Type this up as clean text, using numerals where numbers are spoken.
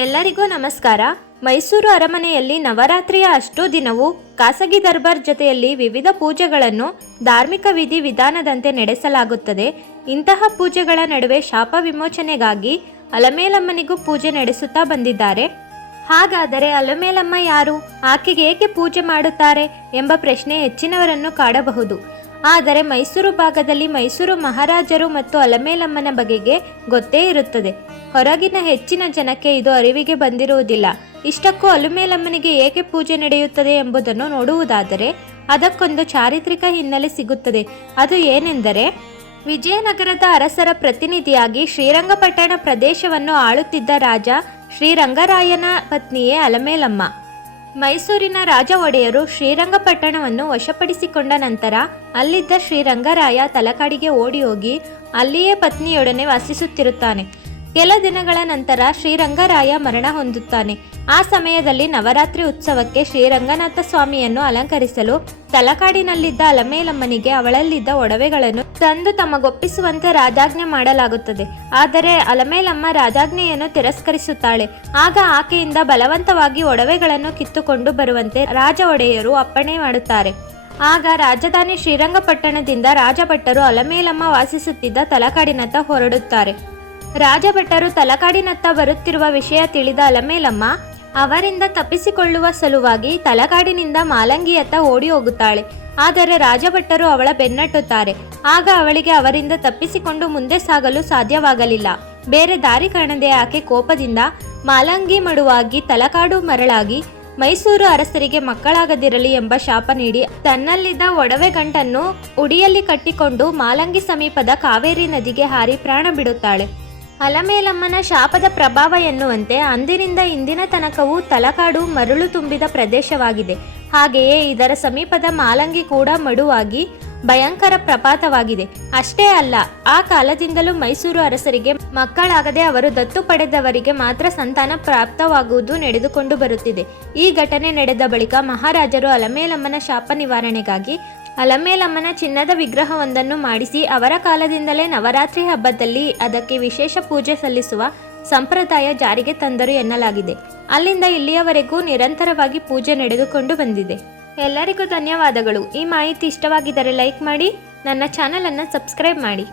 ಎಲ್ಲರಿಗೂ ನಮಸ್ಕಾರ. ಮೈಸೂರು ಅರಮನೆಯಲ್ಲಿ ನವರಾತ್ರಿಯ ಅಷ್ಟೂ ದಿನವೂ ಖಾಸಗಿ ದರ್ಬಾರ್ ಜೊತೆಯಲ್ಲಿ ವಿವಿಧ ಪೂಜೆಗಳನ್ನು ಧಾರ್ಮಿಕ ವಿಧಿ ವಿಧಾನದಂತೆ ನಡೆಸಲಾಗುತ್ತದೆ. ಇಂತಹ ಪೂಜೆಗಳ ನಡುವೆ ಶಾಪ ವಿಮೋಚನೆಗಾಗಿ ಅಲಮೇಲಮ್ಮನಿಗೂ ಪೂಜೆ ನಡೆಸುತ್ತಾ ಬಂದಿದ್ದಾರೆ. ಹಾಗಾದರೆ ಅಲಮೇಲಮ್ಮ ಯಾರು, ಆಕೆಗೆ ಏಕೆ ಪೂಜೆ ಮಾಡುತ್ತಾರೆ ಎಂಬ ಪ್ರಶ್ನೆ ಹೆಚ್ಚಿನವರನ್ನು ಕಾಡಬಹುದು. ಆದರೆ ಮೈಸೂರು ಭಾಗದಲ್ಲಿ ಮೈಸೂರು ಮಹಾರಾಜರು ಮತ್ತು ಅಲಮೇಲಮ್ಮನ ಬಗೆಗೆ ಗೊತ್ತೇ ಇರುತ್ತದೆ. ಹೊರಗಿನ ಹೆಚ್ಚಿನ ಜನಕ್ಕೆ ಇದು ಅರಿವಿಗೆ ಬಂದಿರುವುದಿಲ್ಲ. ಇಷ್ಟಕ್ಕೂ ಅಲಮೇಲಮ್ಮನಿಗೆ ಏಕೆ ಪೂಜೆ ನಡೆಯುತ್ತದೆ ಎಂಬುದನ್ನು ನೋಡುವುದಾದರೆ ಅದಕ್ಕೊಂದು ಚಾರಿತ್ರಿಕ ಹಿನ್ನೆಲೆ ಸಿಗುತ್ತದೆ. ಅದು ಏನೆಂದರೆ, ವಿಜಯನಗರದ ಅರಸರ ಪ್ರತಿನಿಧಿಯಾಗಿ ಶ್ರೀರಂಗಪಟ್ಟಣ ಪ್ರದೇಶವನ್ನು ಆಳುತ್ತಿದ್ದ ರಾಜ ಶ್ರೀರಂಗರಾಯನ ಪತ್ನಿಯೇ ಅಲಮೇಲಮ್ಮ. ಮೈಸೂರಿನ ರಾಜ ಒಡೆಯರು ಶ್ರೀರಂಗಪಟ್ಟಣವನ್ನು ವಶಪಡಿಸಿಕೊಂಡ ನಂತರ ಅಲ್ಲಿದ್ದ ಶ್ರೀರಂಗರಾಯ ತಲಕಾಡಿಗೆ ಓಡಿ ಹೋಗಿ ಅಲ್ಲಿಯೇ ಪತ್ನಿಯೊಡನೆ ವಾಸಿಸುತ್ತಿರುತ್ತಾನೆ. ಕೆಲ ದಿನಗಳ ನಂತರ ಶ್ರೀರಂಗರಾಯ ಮರಣ ಹೊಂದುತ್ತಾನೆ. ಆ ಸಮಯದಲ್ಲಿ ನವರಾತ್ರಿ ಉತ್ಸವಕ್ಕೆ ಶ್ರೀರಂಗನಾಥ ಸ್ವಾಮಿಯನ್ನು ಅಲಂಕರಿಸಲು ತಲಕಾಡಿನಲ್ಲಿದ್ದ ಅಲಮೇಲಮ್ಮನಿಗೆ ಅವಳಲ್ಲಿದ್ದ ಒಡವೆಗಳನ್ನು ತಂದು ತಮಗೊಪ್ಪಿಸುವಂತೆ ರಾಜಾಜ್ಞೆ ಮಾಡಲಾಗುತ್ತದೆ. ಆದರೆ ಅಲಮೇಲಮ್ಮ ರಾಜಾಜ್ಞೆಯನ್ನು ತಿರಸ್ಕರಿಸುತ್ತಾಳೆ. ಆಗ ಆಕೆಯಿಂದ ಬಲವಂತವಾಗಿ ಒಡವೆಗಳನ್ನು ಕಿತ್ತುಕೊಂಡು ಬರುವಂತೆ ರಾಜ ಒಡೆಯರು ಅಪ್ಪಣೆ ಮಾಡುತ್ತಾರೆ. ಆಗ ರಾಜಧಾನಿ ಶ್ರೀರಂಗಪಟ್ಟಣದಿಂದ ರಾಜಭಟ್ಟರು ಅಲಮೇಲಮ್ಮ ವಾಸಿಸುತ್ತಿದ್ದ ತಲಕಾಡಿನತ್ತ ಹೊರಡುತ್ತಾರೆ. ರಾಜಭಟ್ಟರು ತಲಕಾಡಿನತ್ತ ಬರುತ್ತಿರುವ ವಿಷಯ ತಿಳಿದ ಅಲಮೇಲಮ್ಮ ಅವರಿಂದ ತಪ್ಪಿಸಿಕೊಳ್ಳುವ ಸಲುವಾಗಿ ತಲಕಾಡಿನಿಂದ ಮಾಲಂಗಿಯತ್ತ ಓಡಿ ಹೋಗುತ್ತಾಳೆ. ಆದರೆ ರಾಜಭಟ್ಟರು ಅವಳ ಬೆನ್ನಟ್ಟುತ್ತಾರೆ. ಆಗ ಅವಳಿಗೆ ಅವರಿಂದ ತಪ್ಪಿಸಿಕೊಂಡು ಮುಂದೆ ಸಾಗಲು ಸಾಧ್ಯವಾಗಲಿಲ್ಲ. ಬೇರೆ ದಾರಿ ಕಾಣದೆ ಆಕೆ ಕೋಪದಿಂದ ಮಾಲಂಗಿ ಮಡುವಾಗಿ ತಲಕಾಡು ಮರಳಾಗಿ ಮೈಸೂರು ಅರಸರಿಗೆ ಮಕ್ಕಳಾಗದಿರಲಿ ಎಂಬ ಶಾಪ ನೀಡಿ ತನ್ನಲ್ಲಿದ್ದ ಒಡವೆ ಗಂಟನ್ನು ಉಡಿಯಲ್ಲಿ ಕಟ್ಟಿಕೊಂಡು ಮಾಲಂಗಿ ಸಮೀಪದ ಕಾವೇರಿ ನದಿಗೆ ಹಾರಿ ಪ್ರಾಣ ಬಿಡುತ್ತಾಳೆ. ಅಲಮೇಲಮ್ಮನ ಶಾಪದ ಪ್ರಭಾವ ಎನ್ನುವಂತೆ ಅಂದಿನಿಂದ ಇಂದಿನ ತನಕವೂ ತಲಕಾಡು ಮರಳು ತುಂಬಿದ ಪ್ರದೇಶವಾಗಿದೆ. ಹಾಗೆಯೇ ಇದರ ಸಮೀಪದ ಮಾಲಂಗಿ ಕೂಡ ಮಡುವಾಗಿ ಭಯಂಕರ ಪ್ರಪಾತವಾಗಿದೆ. ಅಷ್ಟೇ ಅಲ್ಲ, ಆ ಕಾಲದಿಂದಲೂ ಮೈಸೂರು ಅರಸರಿಗೆ ಮಕ್ಕಳಾಗದೆ ಅವರು ದತ್ತು ಪಡೆದವರಿಗೆ ಮಾತ್ರ ಸಂತಾನ ಪ್ರಾಪ್ತವಾಗುವುದು ನಡೆದುಕೊಂಡು ಬರುತ್ತಿದೆ. ಈ ಘಟನೆ ನಡೆದ ಬಳಿಕ ಮಹಾರಾಜರು ಅಲಮೇಲಮ್ಮನ ಶಾಪ ನಿವಾರಣೆಗಾಗಿ ಅಲಮೇಲಮ್ಮನ ಚಿನ್ನದ ವಿಗ್ರಹವೊಂದನ್ನು ಮಾಡಿಸಿ ಅವರ ಕಾಲದಿಂದಲೇ ನವರಾತ್ರಿ ಹಬ್ಬದಲ್ಲಿ ಅದಕ್ಕೆ ವಿಶೇಷ ಪೂಜೆ ಸಲ್ಲಿಸುವ ಸಂಪ್ರದಾಯ ಜಾರಿಗೆ ತಂದರು ಎನ್ನಲಾಗಿದೆ. ಅಲ್ಲಿಂದ ಇಲ್ಲಿಯವರೆಗೂ ನಿರಂತರವಾಗಿ ಪೂಜೆ ನಡೆದುಕೊಂಡು ಬಂದಿದೆ. ಎಲ್ಲರಿಗೂ ಧನ್ಯವಾದಗಳು. ಈ ಮಾಹಿತಿ ಇಷ್ಟವಾಗಿದ್ದರೆ ಲೈಕ್ ಮಾಡಿ, ನನ್ನ ಚಾನಲನ್ನು ಸಬ್ಸ್ಕ್ರೈಬ್ ಮಾಡಿ.